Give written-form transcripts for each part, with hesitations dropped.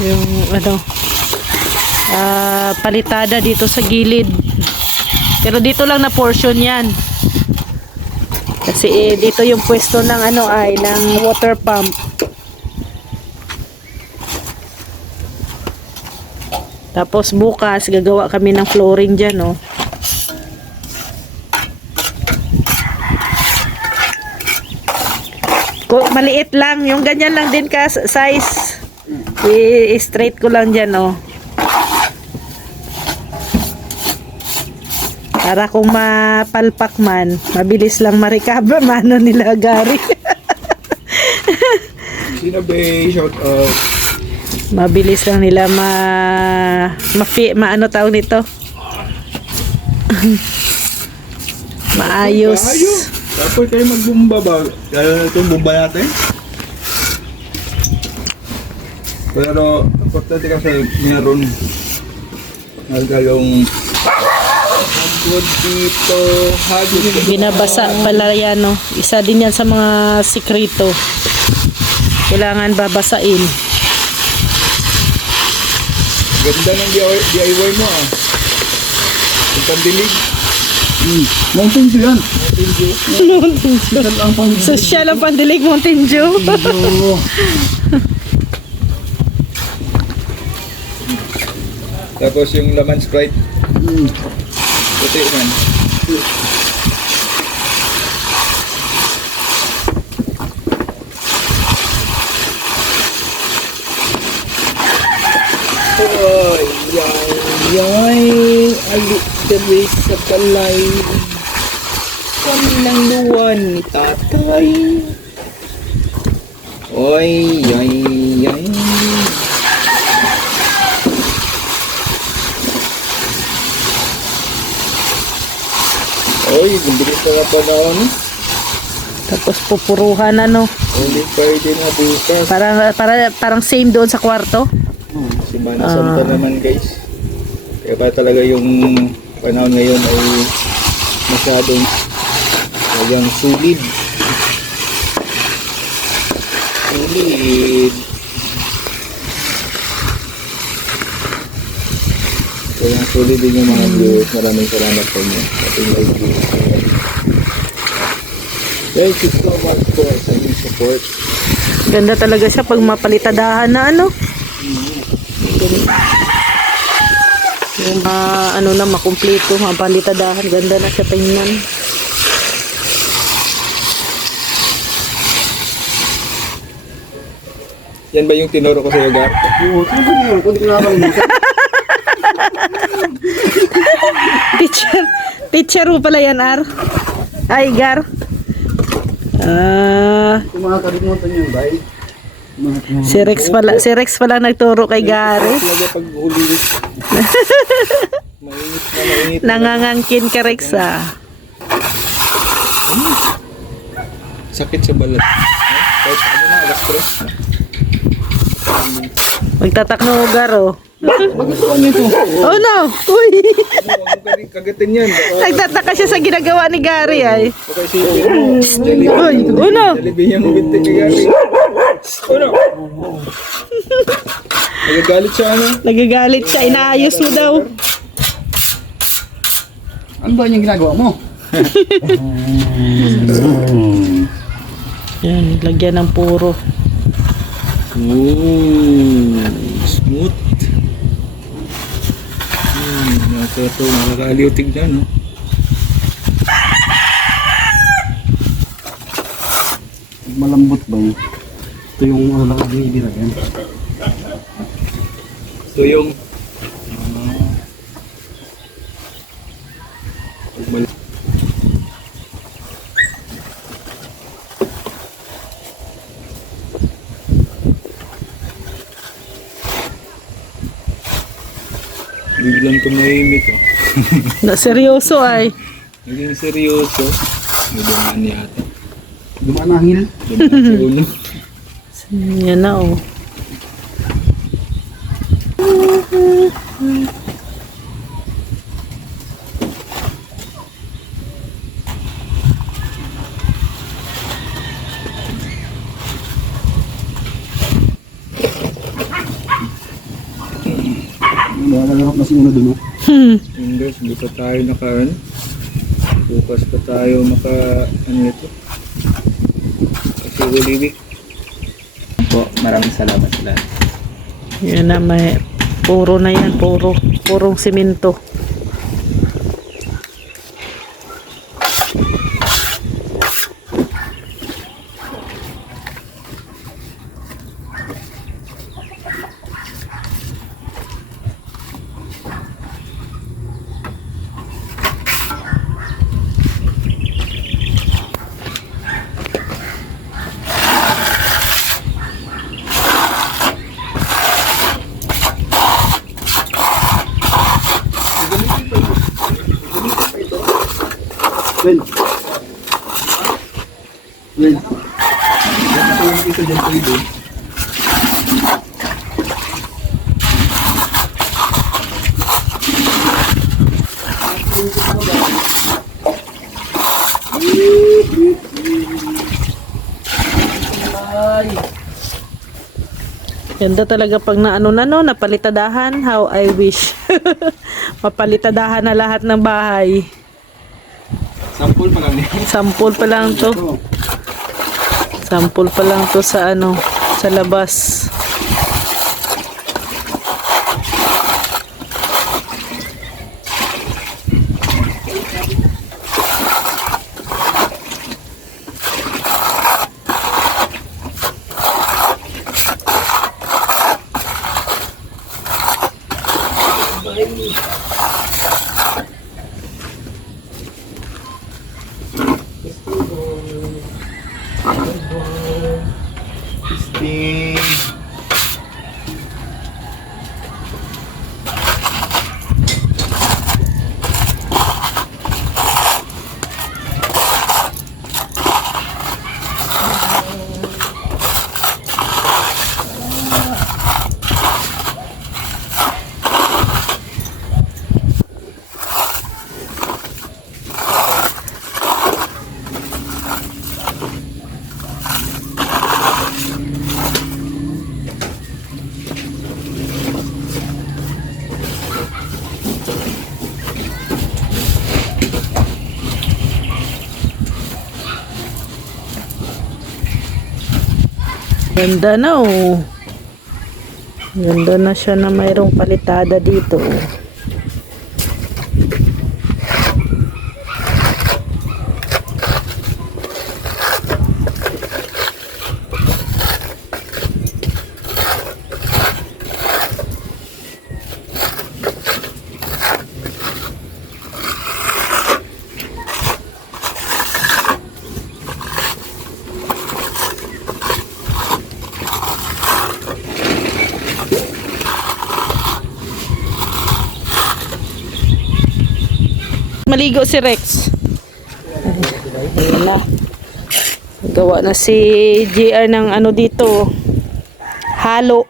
Yung ano, palitada dito sa gilid. Pero dito lang na portion yan. Kasi dito yung pwesto ng ano ay ng water pump. Tapos bukas gagawa kami ng flooring diyan, oh. Maliit lang, yung ganyan lang din ka size. I-straight ko lang diyan, oh. Para kung mapalpak man, mabilis lang ma-recover mano nila Gary. Sino ba shout out? Mabilis lang nila ano tawag nito? Maayos. Tapos kayo magbumba ba? Kaya ito bumba natin. Pero importante kasi meron yung hagod dito, hagod dito. Binabasa pala yan, no? Isa din yan sa mga sikreto. Kailangan babasain. Ganda ng DIY mo, ah. Yung pandilig. Mountain Dew yan. Social ang pandilig, Mountain Dew. Tapos yung laman Sprite. Puti man. Ay, ay, alik dere sa balay. Kanilang luwan ni tatay. Oy, ay, ay. Oy, bibilis na panahon. Tapos pupuruhan, ano? Only Friday na bukas. Parang same doon sa kwarto. Simana Santa naman, guys. Kaya ba talaga yung panahon ngayon ay masyadong talagang sulid. Sulid. Kaya sulid din yung mga viewers. Maraming salamat po niyo. Ating live viewers. Thank you so much for sa inyong support. Ganda talaga siya pag mapalitadahan na, ano? Yung ano na makumpleto, mapalitadahan. Ganda na siya tingnan. Yan ba yung tinuro ko sa iyo, Gar? Oo, ano ba yun? Kung di ko nakakalimutan. Teacher mo pala yan, Ar. Ay, Gar. Kung makakalimutan yun, bay. Si Rex pala nagturo kay Gary. Talaga pag huli. Mainit na mainit. Nangangangkin ka, Rex, ah. Sakit sa balat. Kahit ano na, alas 3. Magtatakno, Gar, oh. Magustuhan niyo ito. Oh, no! Uy! Kagatin yan. Nagtataka siya sa ginagawa ni Gary, ay. Baka isipin mo. Uy! Uno! Jollibee yung binti ni Gary. Uno! Nagagalit siya, ano? Nagagalit siya. Inaayos mo daw. Ano ba yung ginagawa mo? Yan, lagyan ng puro. Ooh, smooth. Nakakaaliw tignan, no? Malambot ba yun? Ito yung ano lang ang dinilagyan. So yung biglang tumahimik, oh. Na seryoso, ay. Naging seryoso. May dumaan yata. Dumaan ang hil. Dumaan sa ulo. Yan na, oh. Nakalarap na si Una dun, no? Yun guys, hindi pa tayo naka-ano. Bukas pa tayo ano ito. Kasi Holy Week. Po, maraming salamat sa lahat. Yan na, may puro na yan, purong simento. Ben. Ben. Ito yung isa dyan po ito. Ganda talaga pag naano na no, napalitadahan. How I wish. Mapalitadahan na lahat ng bahay. Sample pa lang niya. Sampol pa lang to. Ito. Sampol pa lang to sa ano, sa labas. Sting. Ganda na oh. Ganda na siya na mayroong palitada dito. Maligo si Rex. Ayan na. Gawa na si JR ng ano dito. Halo.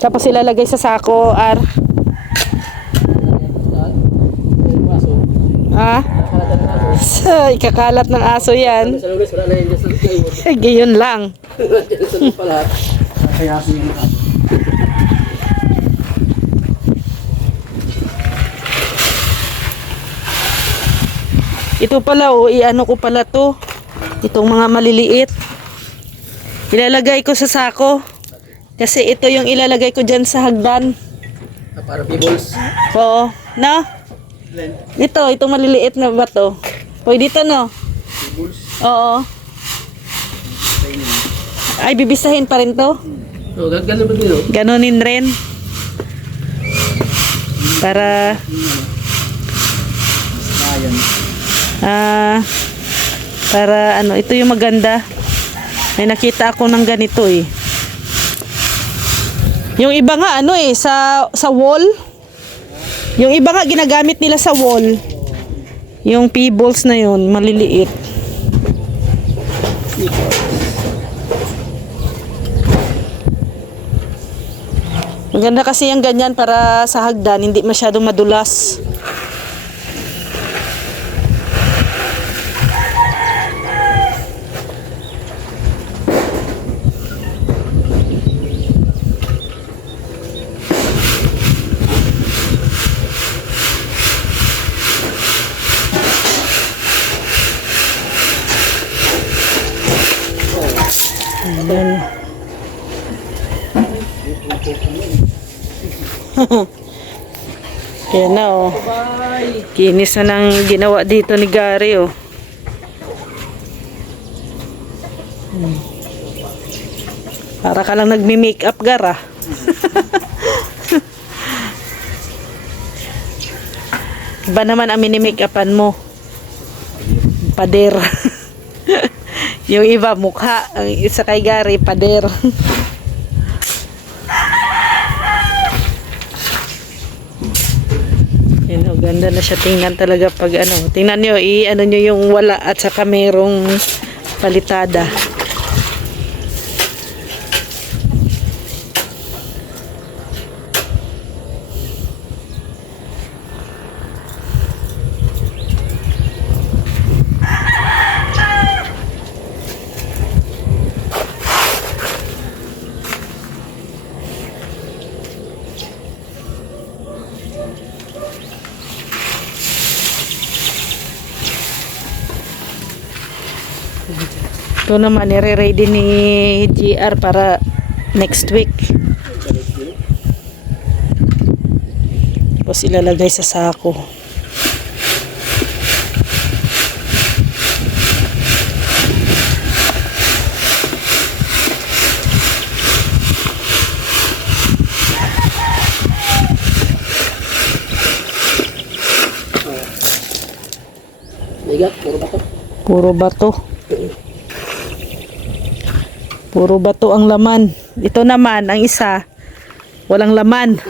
Tapos ilalagay sa sako, R. Ha? Ikakalat ng aso yan. Sa lunes, wala na yun dyan sa kayo. Gayon lang. Sa lupa lahat. Kaya siya yung Ito pala oh, iano ko pala to. Itong mga maliliit. Ilalagay ko sa sako. Kasi ito yung ilalagay ko dyan sa hagdan. para pebbles. Oo. No? Ito, itong maliliit na bato. Pwede ito no? Oo. Ay, bibisahin pa rin to? So, gagano ba dito? Ganunin rin. Para Ayan. para ano, ito yung maganda. May nakita ako ng ganito eh. Yung iba nga ano eh sa wall. Yung iba nga ginagamit nila sa wall. Yung pebbles na yun, maliliit. Maganda kasi yung ganyan para sa hagdan, hindi masyadong madulas. Ayan. Yan na oh. Kinis na ng ginawa dito ni Gary oh. Para ka lang nagmi-makeup Gar ah. Iba naman ang mini-makeupan mo. Pader. Yung iba mukha, ang isa kay Gary pader. Yan oh, ganda na siya tingnan talaga pag ano. Tingnan nyo, i-ano nyo yung wala at saka merong palitada. Ito naman, nire-ready ni GR para next week. Tapos ilalagay sa sako. Ligat, puro ba to? Puro bato. Puro bato ang laman. Ito naman, ang isa, walang laman.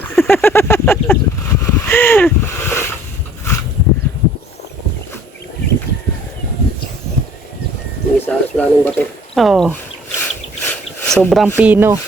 Yung isa, wala nang bato. Oh. Sobrang pino.